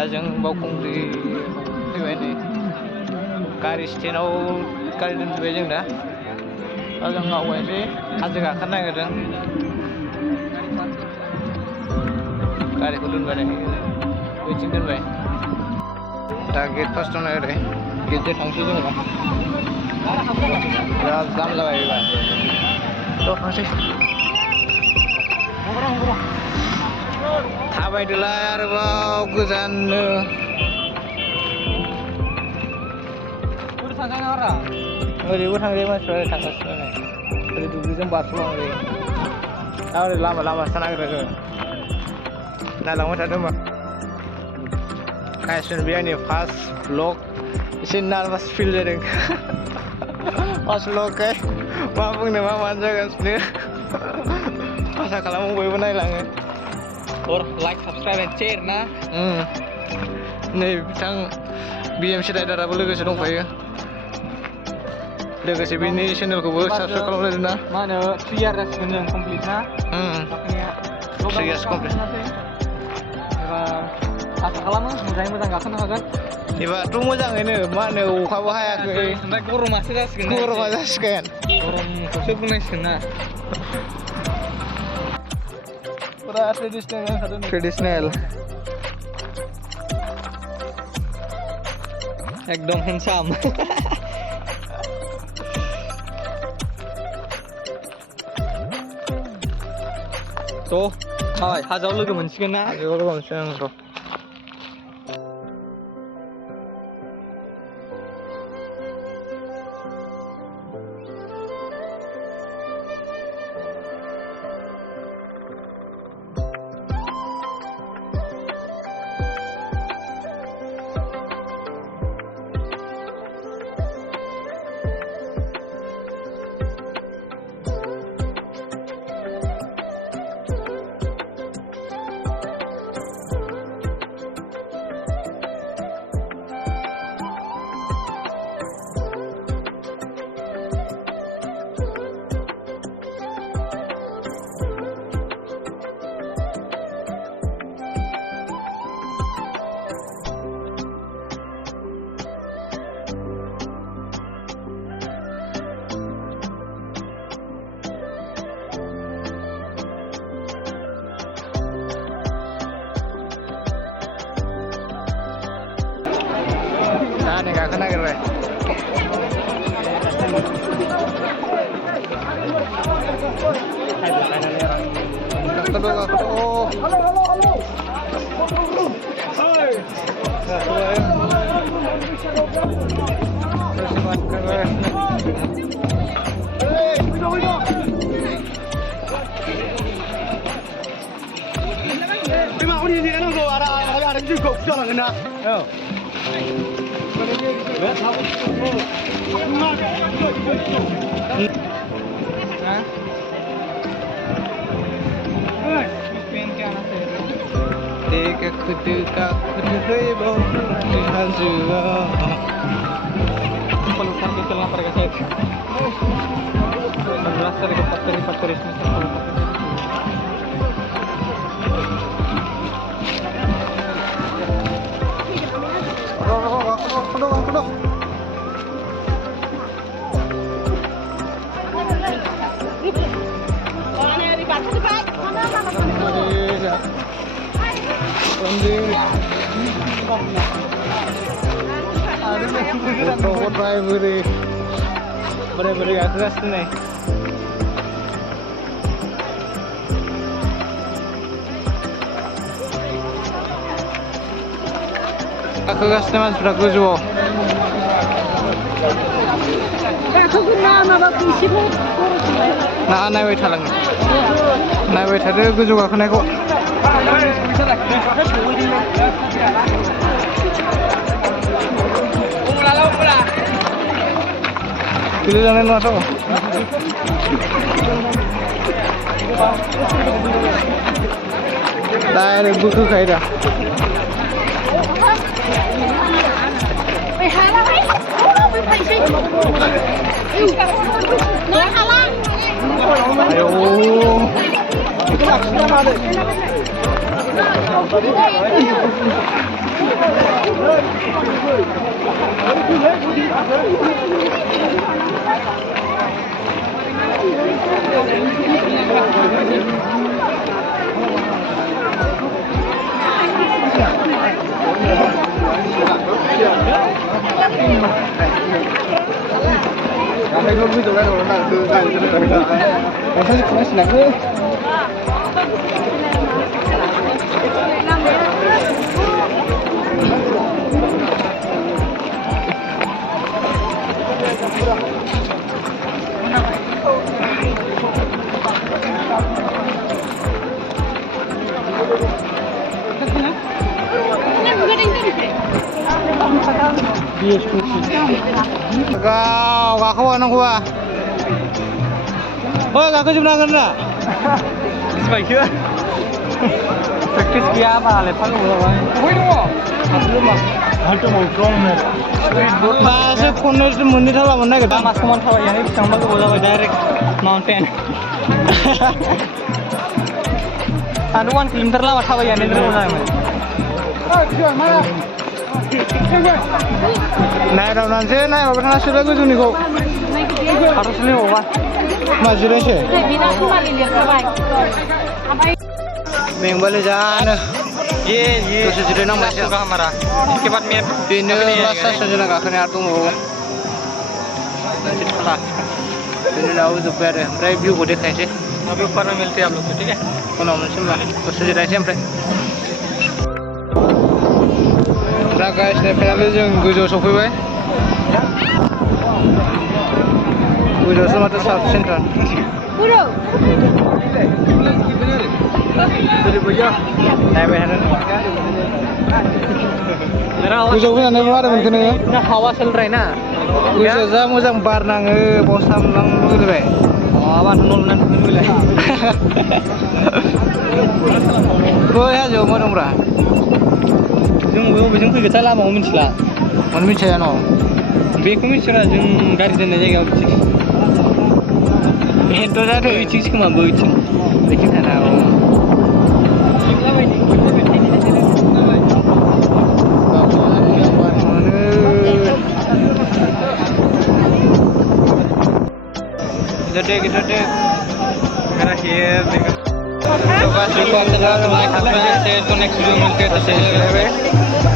दा जों बावखुंग्रि फैबाय नै गारि स्टेन्डआव गारि दोनफैबाय जों दा जों आवगायनोसै हाजो गाखोनो नागिरदों गारिखौ दोनबाय नै बैथिं दोनबाय दा गेट पास दं ओरै गेटजों थांसै जोङो बिराद जाम जाबाय एबार थांसै थाबायदोलाय आरोबाव गोजाननो ओरैबो थांजायो मानसिफ्रा ओरै थांगासिनो नै ओरै दुब्लिजों बारस'लांजायो दा ओरै लामासो नागिरो नायलांबाय थादों होनबा गाइस बे आंनि फार्स्ट ब्लग एसे नार्भास फिल जादों फार्स्ट ब्लगखाय मा बुंनो मा मानो जागासिनो आसा खालामो बयबो नायलाङो लाइक साबसक्राइब एन्ड शेयार ना नै बिथां BMC राइडाराबो लोगोसे दंफायो लोगोसे बिनि चेनेलखौबो साबसक्राइब खालामलायदों ना मा होनो 3 यार जासिगोन जों कमप्लिट ना 3 यार्स कमप्लिट एबार आसा खालामो मोजाङै मोजां गाखोनो हागोन एबारथ' मोजाङैनो मा होनो अखाबो हायाखै ओमफ्राय गरमासो जासिगोन गरमा जासिगोन गरमखौसो बुंनांसिगोन ना पुरा ट्रेडिशनल एकदम हेन्डसाम थ' हाजोआव लोगो मोनसिगोन ना हाजोआव लोगो मोनसिगोन र' nih gak kena gitu बोरै गाखोगासिनो नै गाखोगासिनो मानसिफ्रा गोजौआव नायबाय थालाङो नायबाय थादो गोजौ गाखोनायखौ Pilih yang lain masuk. Dari buku kayak dah. Ayo. Itu maksudnya mana? Kau gakoan aku ah. Oh, gakoan cuma kena. Sebaiknya praktis kia apa lepas lu bang? Woi dong, belum mah. Halte mau strong nih. Masih kono itu muni thala mana kita? Mas kamu tahu yang ini sama gue bawa direct mountain. Anu 1 kilometer lah tahu yang ini bawa mana? Naik daun nanti naik apa pernah sudah gue juni kok. Harus nih bawa. Maju deh sih. Ming balik jalan. Ye. Terus jadi nama aja. Suka marah. Kebat mir. Ini rasa saja nak kena artung mau. Nanti salah. Ini dah udah ber. Review boleh kan sih? अभी ऊपर में मिलते हैं आप लोग को ठीक है Kono macam lah. Terus jadi sempre. Dah guys, dah final jeng gujo sopir. Gujo semua tu South Central. Puro. Naik beharan. मेरा Gujo punya naik mana mungkin ya? ना हवा चल रहा है ना Gujo za mujang bar nang bosam nang gitu be. हवा नून नून मिले Kau ya jauh mana umrah? जों फैगोन लामाखौ मिथिला Mana misalnya no? बेखौ मिथिला जों गारि दोननाय जायगायाव बिथिं Itu dah tu. बैथिंसो खोमा बैथिं Bikin tanah. Kita dek. मेरा हेयर देखो Coba like, subscribe, share, तो next video मिलते हैं तो